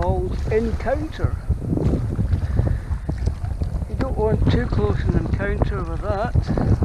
called Encounter. You don't want too close an encounter with that.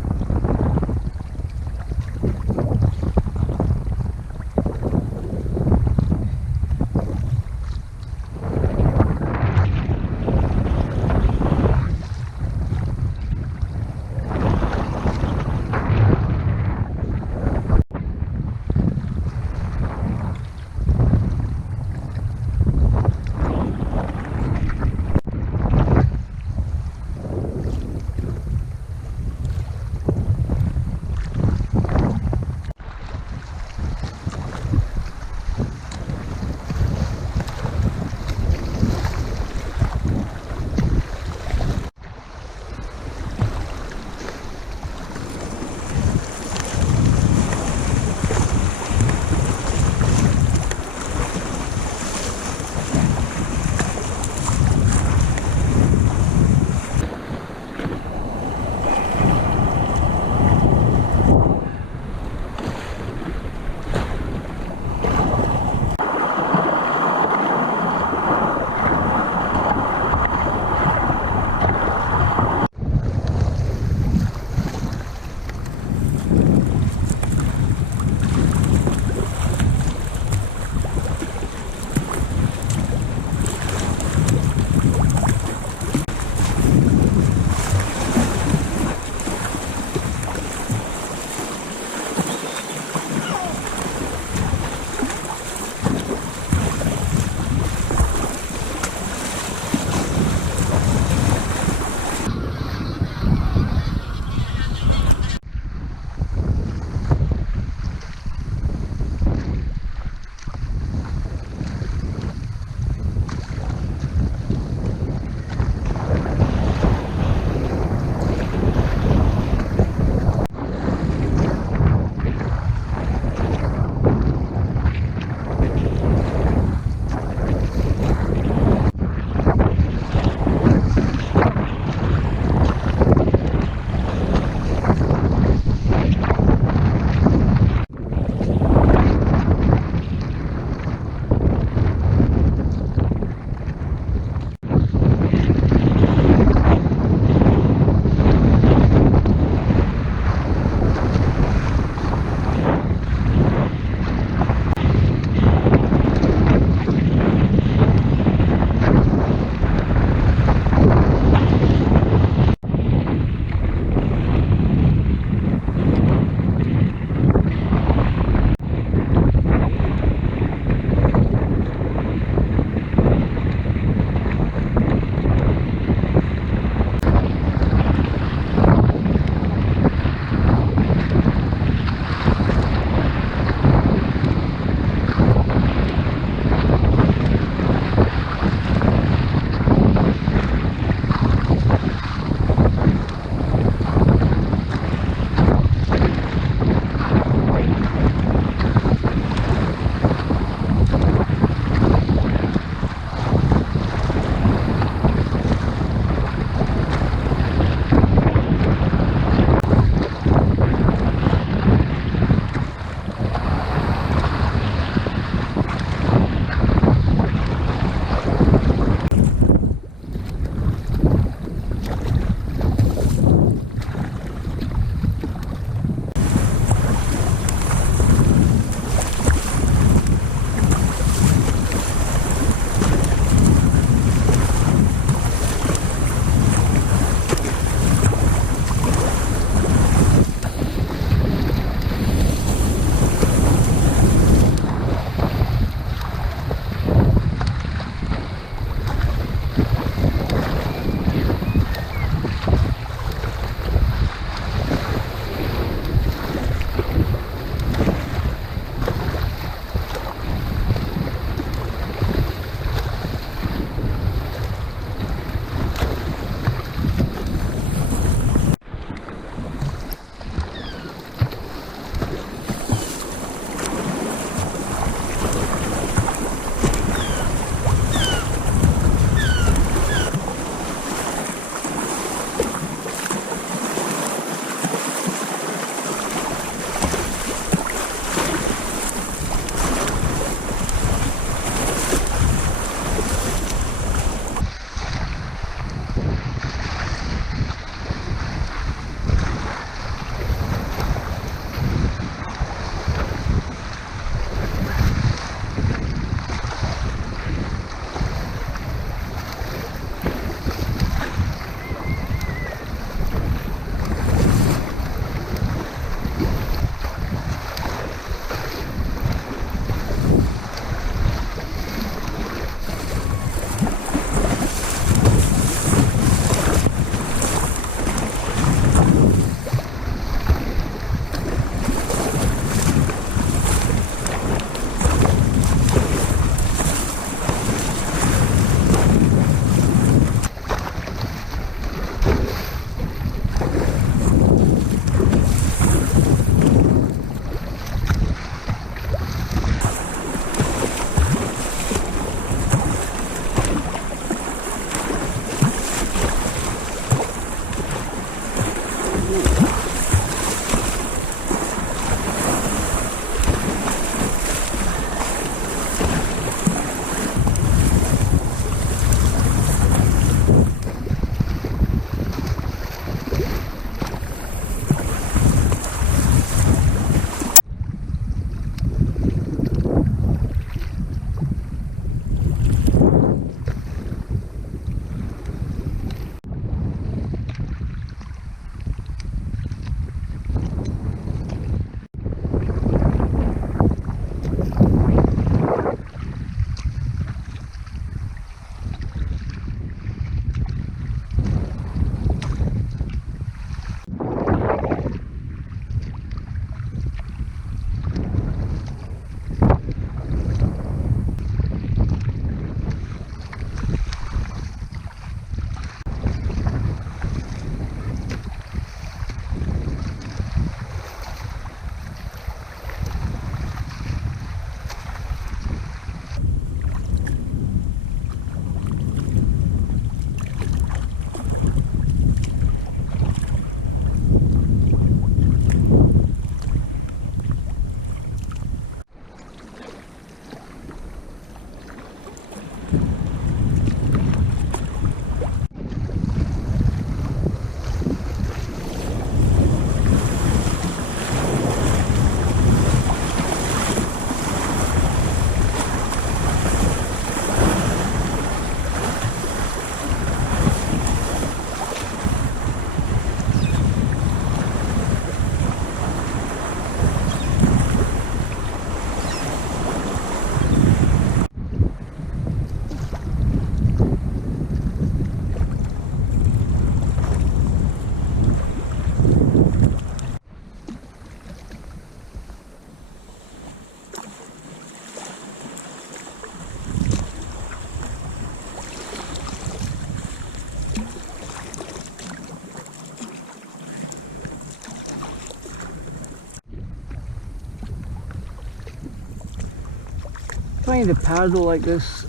I find a paddle like this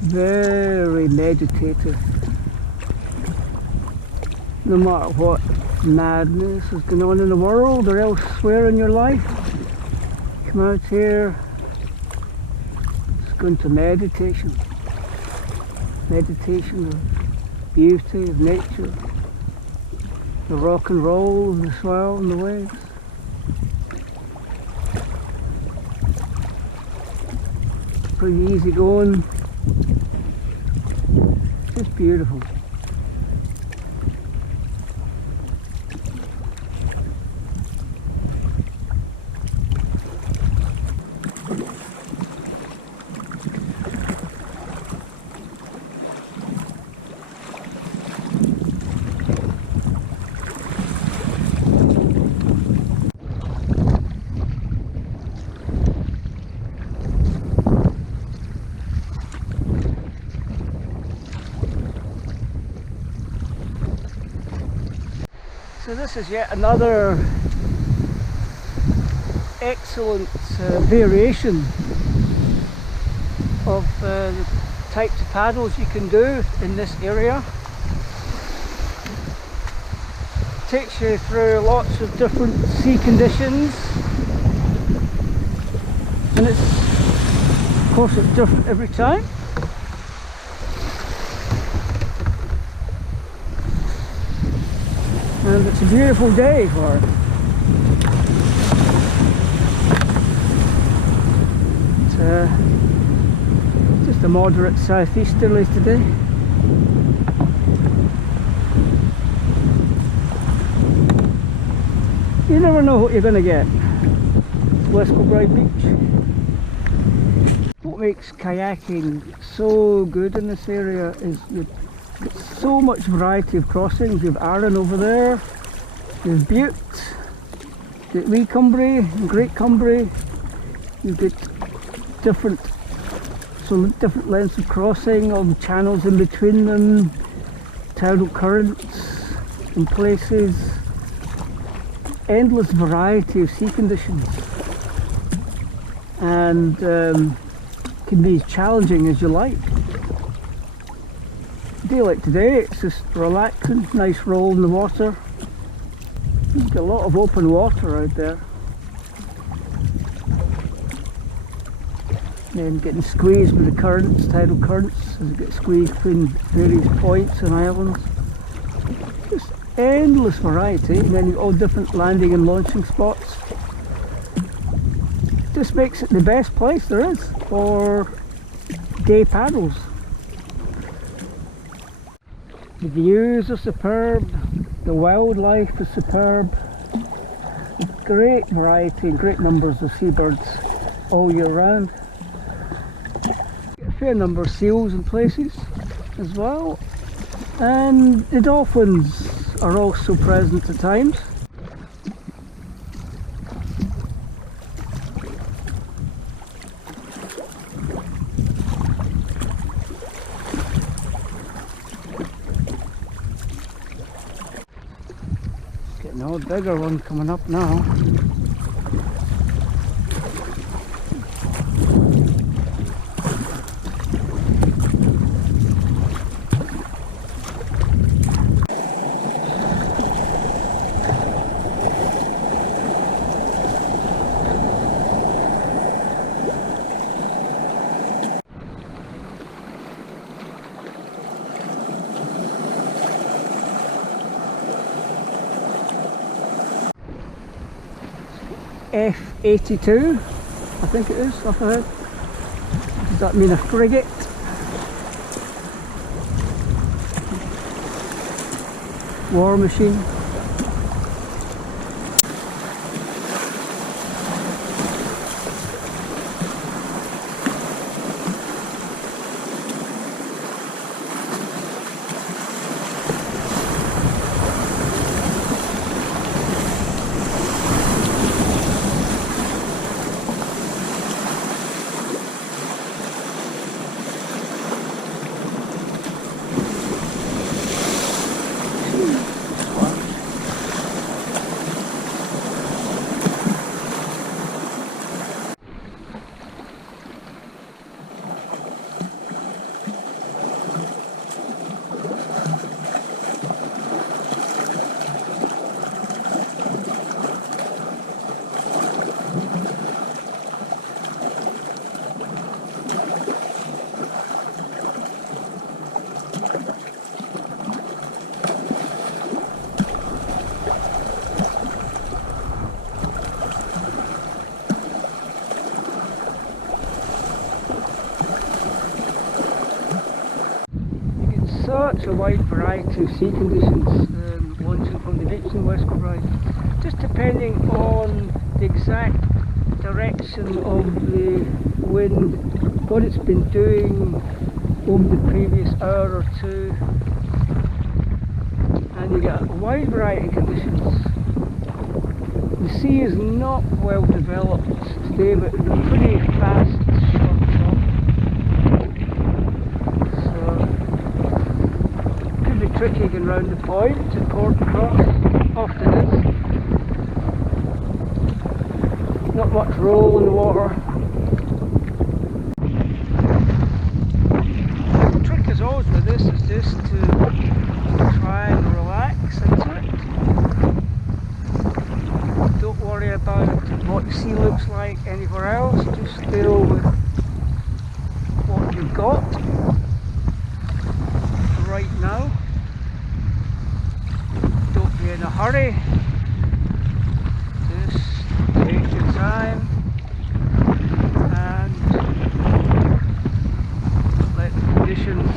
very meditative. No matter what madness is going on in the world or elsewhere in your life, come out here, just go into meditation. Meditation of beauty, of nature, the rock and roll, the swell and the waves. Pretty easy going, just beautiful. So this is yet another excellent variation of the types of paddles you can do in this area. Takes you through lots of different sea conditions, and of course it's different every time. And it's a beautiful day for it. It's just a moderate southeasterly today. You never know what you're going to get. It's West Kilbride Beach. What makes kayaking so good in this area is so much variety of crossings. You have Arran over there, there's Bute, the Wee Cumbria, Great Cumbria. You get different lengths of crossing, all the channels in between them, tidal currents in places, endless variety of sea conditions, and can be as challenging as you like. A day like today, it's just relaxing, nice roll in the water, Got a lot of open water out there. Then getting squeezed with the currents, tidal currents, as you get squeezed between various points and islands. Just endless variety, and then all different landing and launching spots. Just makes it the best place there is for day paddles. The views are superb, the wildlife is superb, great variety and great numbers of seabirds all year round. A fair number of seals in places as well, and the dolphins are also present at times. Getting a bigger one coming up now. F-82, I think it is, off ahead. Does that mean a frigate? War machine. Such a wide variety of sea conditions launching from the beach in West Kilbride, just depending on the exact direction of the wind, what it's been doing over the previous hour or two, and you get a wide variety of conditions. The sea is not well developed today, but a pretty fast short drop. Tricky going round the point to Port Cross, often is. Not much roll in the water. The trick as always with this is just to try and relax into it. Don't worry about what the sea looks like anywhere else, just deal with what you've got right now. In a hurry, just take your time and let the conditions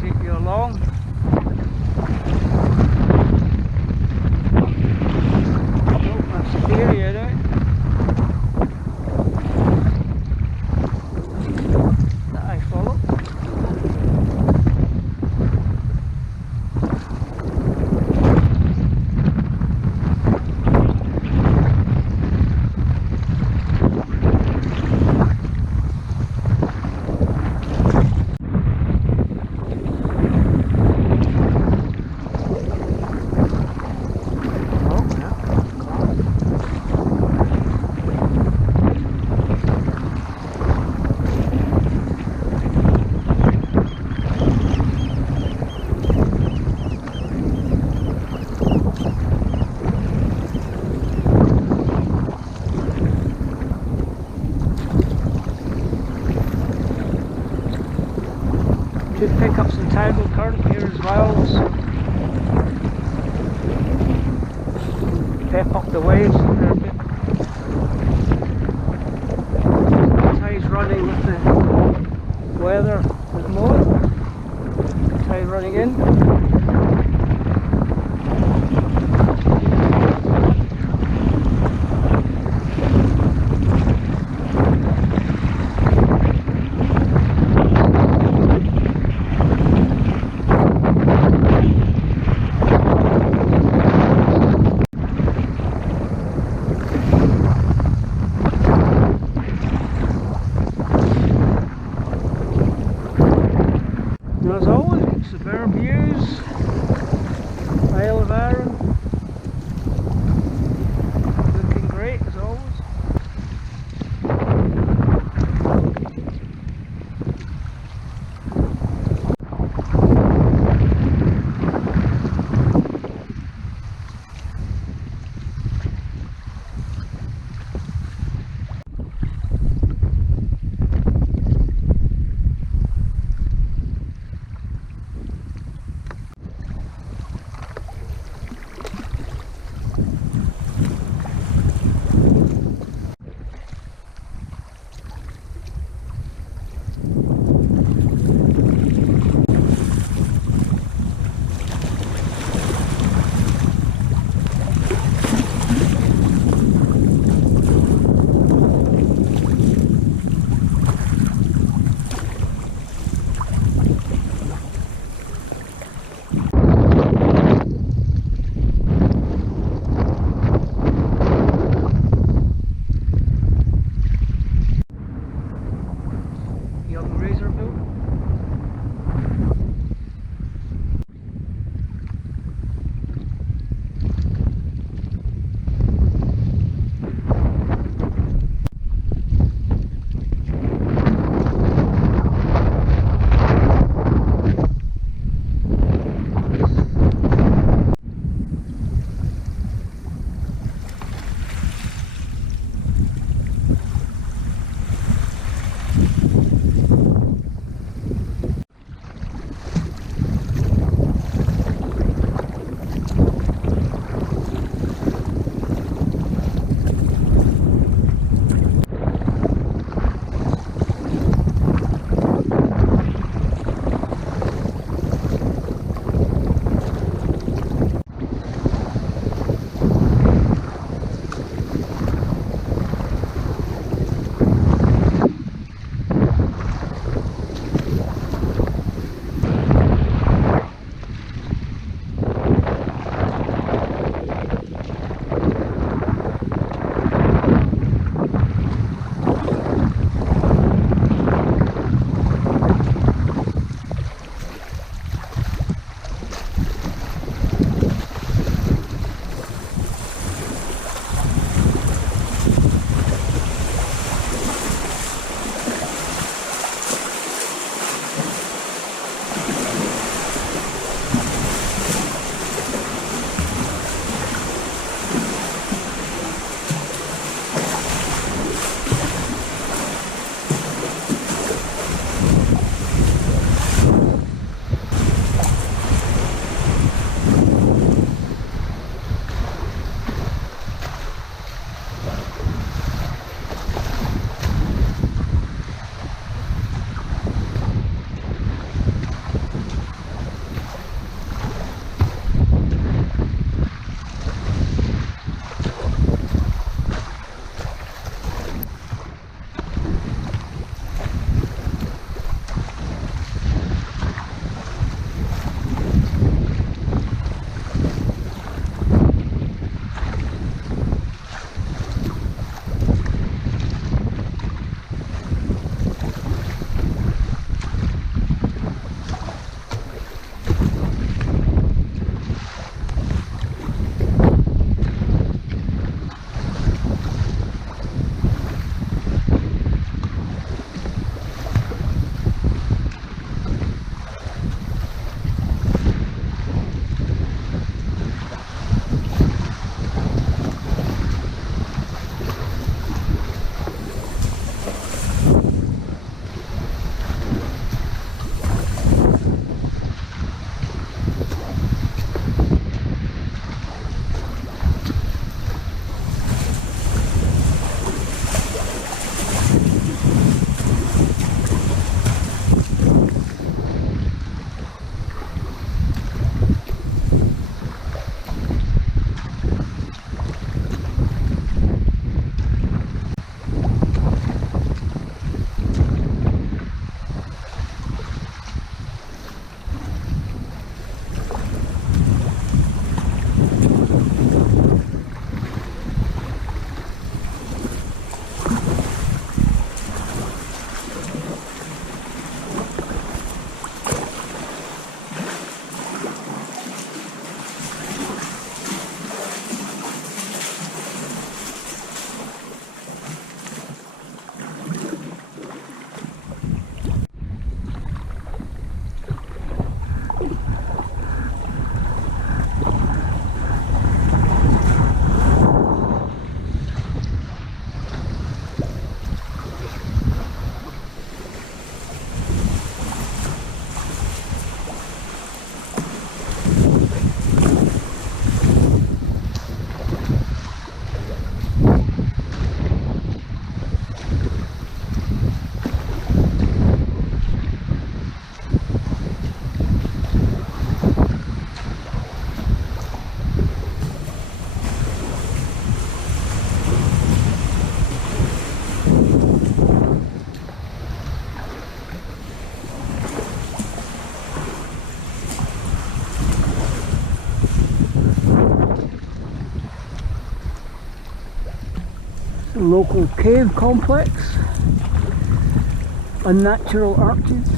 take you along. Oh, that's the area there. That I follow. tidal current here as well. So pep up the waves there a bit. Tide's running with the weather at the moment. Tide running in. the local cave complex, unnatural arches.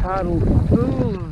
Paddle full